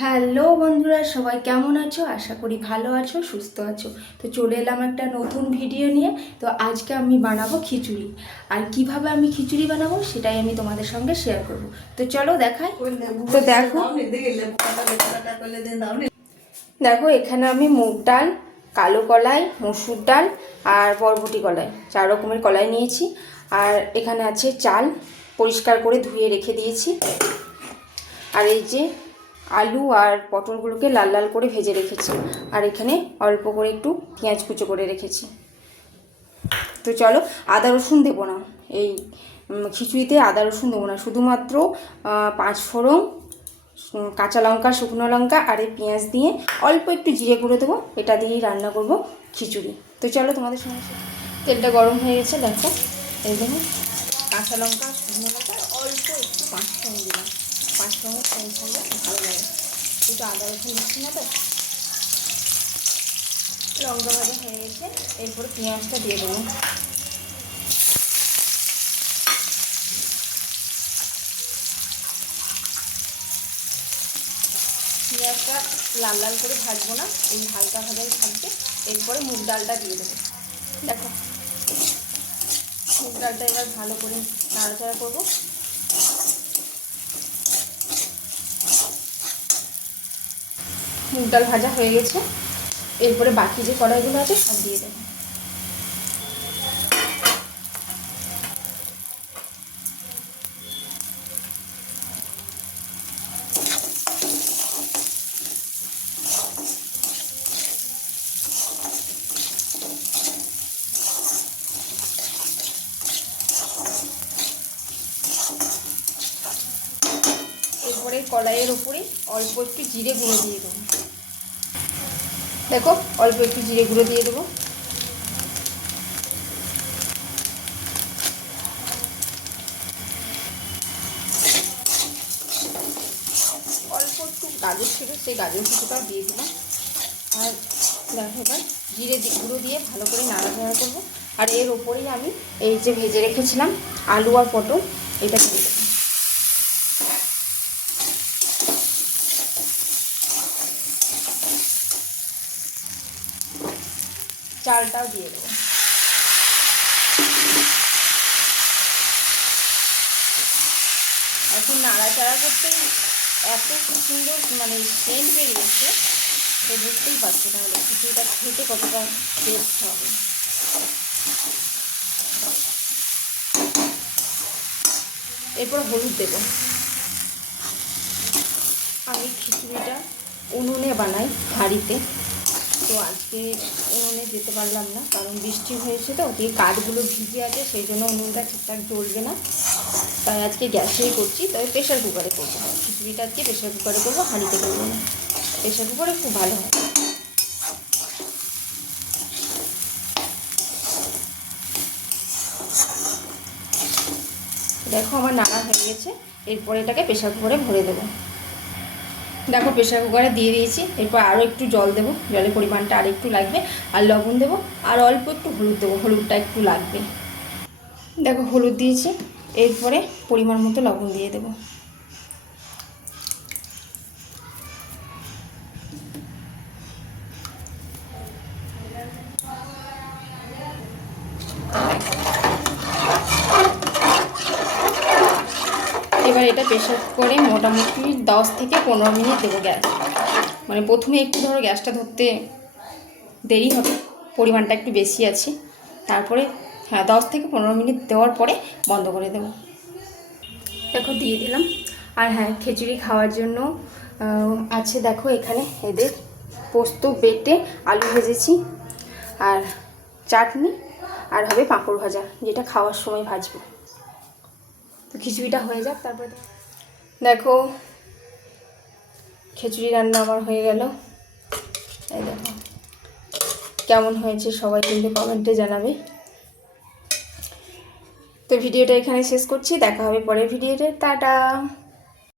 Hello বন্ধুরা সবাই কেমন আছো? আশা করি ভালো আছো সুস্থ আছো। তো চলে এলাম একটা নতুন ভিডিও নিয়ে। তো আজকে আমি বানাবো খিচুড়ি। আর কীভাবে আমি খিচুড়ি বানাবো সেটাই আমি তোমাদের সঙ্গে শেয়ার করব। তো চলো দেখাই। তো দেখো। দেখো এখানে আমি মুগ ডাল কালো কলাই মসুর ডাল আর বরবটি কলাই চার রকমের কলাই নিয়েছি। আর এখানে আছে চাল পরিষ্কার করে ধুয়ে রেখে দিয়েছি। আর এই যে আলু আর পটলগুলোকে লাল লাল করে ভেজে রেখেছি। আর এখানে অল্প করে একটু পেঁয়াজ কুচো করে রেখেছি। তো চলো, আদা রসুন দেবো না। এই খিচুড়িতে আদা রসুন দেবো না। শুধুমাত্র পাঁচ ফোড়ন কাঁচা লঙ্কা, শুকনো লঙ্কা আর এই পেঁয়াজ দিয়ে অল্প একটু জিরে গুঁড়ো দেবো। এটা দিয়েই রান্না করব খিচুড়ি। তো চলো, তোমাদের সঙ্গে তেলটা গরম হয়ে গেছে, দেখো। এই দেখো, কাঁচা লঙ্কা, শুকনো লঙ্কা, অল্প একটু পাঁচ ফোড়ন দিলাম। পাঁচ ফোড়ন ফোড়ন থাকলে ভালো লাগে। একটু আদা রসুন দিচ্ছি না তো লঙ্কা ভাজা হয়ে গেছে, এরপরে পেঁয়াজটা দিয়ে দেবো। পেঁয়াজটা লাল লাল করে ভাজবো না, এই হালকা ভাজাই থাকবে। এরপরে মুগ ডালটা দিয়ে দেবো। দেখো, মুগ ডালটা এবার ভালো করে নাড়াচাড়া করব। মুগ ডাল ভাজা হয়ে গেছে। এরপরে বাকি যে কড়াইগুলো আছে, সব দিয়ে দেবো। এরপরে কড়াইয়ের উপরে অল্প একটু জিরে গুঁড়ো দিয়ে দেবো। দেখো, অল্প একটু জিরে গুঁড়ো দিয়ে দেবো। অল্প একটু গাজর ছিল, সেই গাজর কুচোটাও দিয়ে দিলাম। আর দেখো এবার জিরে গুঁড়ো দিয়ে ভালো করে নাড়াচাড়া করব। আর এর ওপরেই আমি এই যে ভেজে রেখেছিলাম আলু আর পটল এটা দিয়ে দেবো চালটাও দিয়ে দেবো। এখন নাড়াচাড়া করতেই এত সুন্দর মানে সেন্ট বেরিয়েছে তো বুঝতেই পারছ তাহলে খিচুড়িটা খেতে কতটা টেস্ট হবে। এরপর হলুদ দেবো। আমি খিচুড়িটা উনুনে বানাই হাঁড়িতে। তো আজকে উনুনে যেতে পারলাম না, কারণ বৃষ্টি হয়েছে তো, দিয়ে কাঠগুলো ভিজে আছে, সেই জন্য উনুনটা ঠিকঠাক জ্বলবে না। তাই আজকে গ্যাসেই করছি, তবে প্রেশার কুকারে করব। খিচুড়িটা আজকে প্রেশার কুকারে করব, হাঁড়িতে করব না। প্রেশার কুকারে খুব ভালো হয়। দেখো আমার নাড়া হয়ে গেছে, এরপর এটাকে প্রেশার কুকারে ভরে দেবো। দেখো প্রেশার কুকারে দিয়ে দিয়েছি। এরপর আরও একটু জল দেবো। জলের পরিমাণটা আর একটু লাগবে। আর লবণ দেবো। আর অল্প একটু হলুদ দেবো। হলুদটা একটু লাগবে। দেখো হলুদ দিয়েছি। এরপরে পরিমাণ মতো লবণ দিয়ে দেবো। এবার এটা প্রেশার করে মোটামুটি দশ থেকে পনেরো মিনিট দেবো গ্যাস। মানে প্রথমে একটু ধরো গ্যাসটা ধরতে দেরি হবে, পরিমাণটা একটু বেশি আছে। তারপরে হ্যাঁ দশ থেকে পনেরো মিনিট দেওয়ার পরে বন্ধ করে দেবো। দেখো, দিয়ে দিলাম। আর হ্যাঁ খিচুড়ি খাওয়ার জন্য আছে দেখো এখানে এদের পোস্ত, বেটে, আলু ভেজেছি আর চাটনি আর হবে পাঁপড় ভাজা, যেটা খাওয়ার সময় ভাজবো। তো খিচুড়িটা হয়ে যাক, তারপরে দেখো, খিচুড়ি রান্না আমার হয়ে গেল। এই দেখো, কেমন হয়েছে সবাই কিন্তু কমেন্টে জানাবে। তো ভিডিওটা এখানে শেষ করছি, দেখা হবে পরের ভিডিওতে, টাটা।